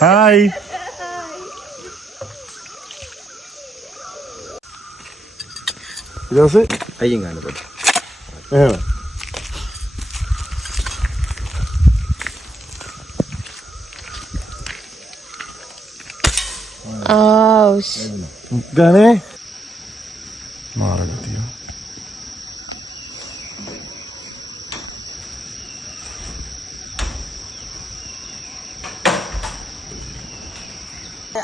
Hi. ඊට පස්සේ අයියෙන් ගන්න පොඩ්ඩක්. එහෙම. ආවුෂ්. ගනේ මාරගතිය.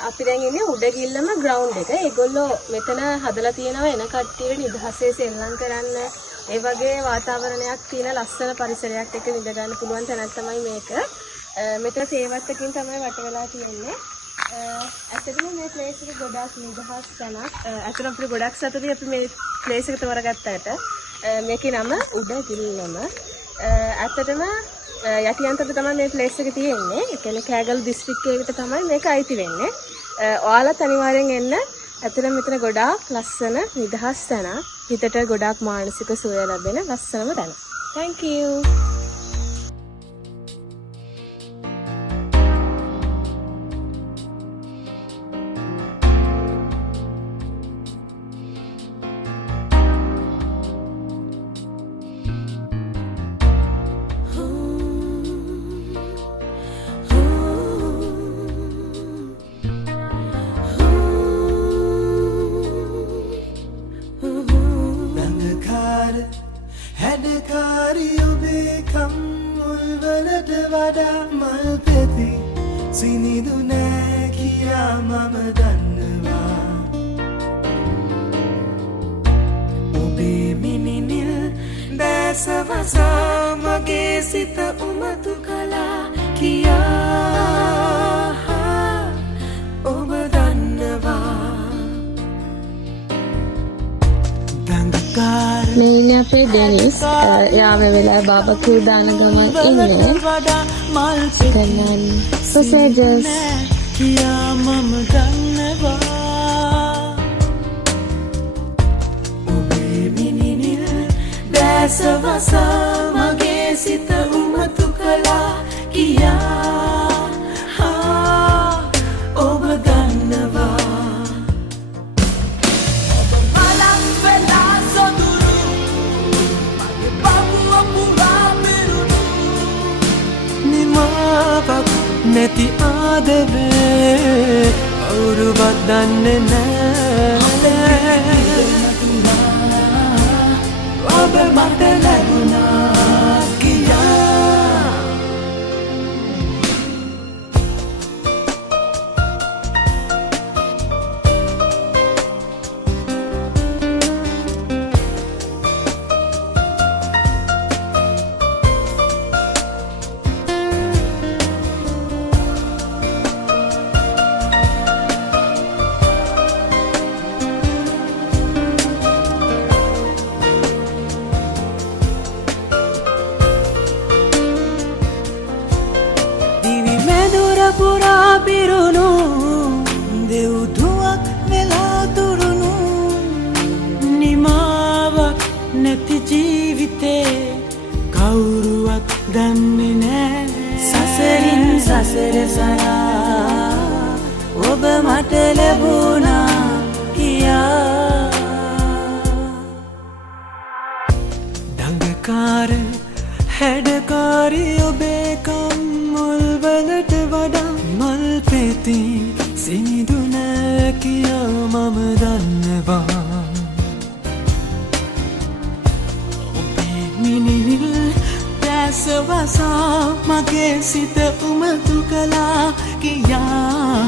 අපි දැන් ඉන්නේ උඩගිල්ලම ග්‍රවුන්ඩ් එක. ඒගොල්ලෝ මෙතන හදලා තියෙනවා එන කට්ටියට නිදහසේ සෙල්ලම් කරන්න. ඒ වගේ වාතාවරණයක් තියෙන ලස්සන පරිසරයක් එක්ක ඉඳ ගන්න පුළුවන් තැනක් තමයි මේක. මෙතන සේවත්තකින් තමයි වට වෙලා තියෙන්නේ. ඇත්තටම මේ ප්ලේස් එක ගොඩක් නිදහස් තැනක්. ඇත්තටම අපිට ගොඩක් සතුටුයි අපි මේ ප්ලේස් එක තෝරගත්තට. මේකේ නම උඩගිල්ලම. ඇත්තටම යටියන්තට තමයි මේ ප්ලේස් එක තියෙන්නේ. ඒ කියන්නේ කෑගල්ල දිස්ත්‍රික්කයකට තමයි මේක අයිති වෙන්නේ. ඔයාලත් අනිවාර්යෙන් එන්න. ඇත්තටම මෙතන ගොඩාක් ලස්සන නිදහස් තැනක්. හිතට ගොඩාක් මානසික සුවය ලැබෙන ලස්සනම තැනක්. Thank you. මගේ සිත උමතු කලා කියා ඔබ දන්නවා මේ ඉන්නේ අපේ ඩෙනිස්. එයා මේ වෙලාවේ බාබකියු දාන ගමන් ඉන්නේ. ගන්නන් සොසේජස් කියා මම දන්නවා ඔබේ මිනිනිල් දැසවසා මගේ සිත උමතු කලා කියා ඔබ දන්නවා නැති ආදරේ කවුරුවත් දන්නේ නෑ ඔබ මට ලැබුණා කියා පුරා පිරුණු දෙව්දුවක් වෙලා තුරුණු නිමාවක් නැති ජීවිතේ කවුරුවත් දන්නේ නෑ සසරින් සසර සරා ඔබ මට ලැබුණා කියා දඟකාර හැඩකාරී ඔබේ කම්මුල් වලට වඩා මල් පෙති සිනිදු නෑ කියා මම දන්නවා ඔබේ මිනිනිල් දැසවසා මගේ සිත උමතු කලා කියා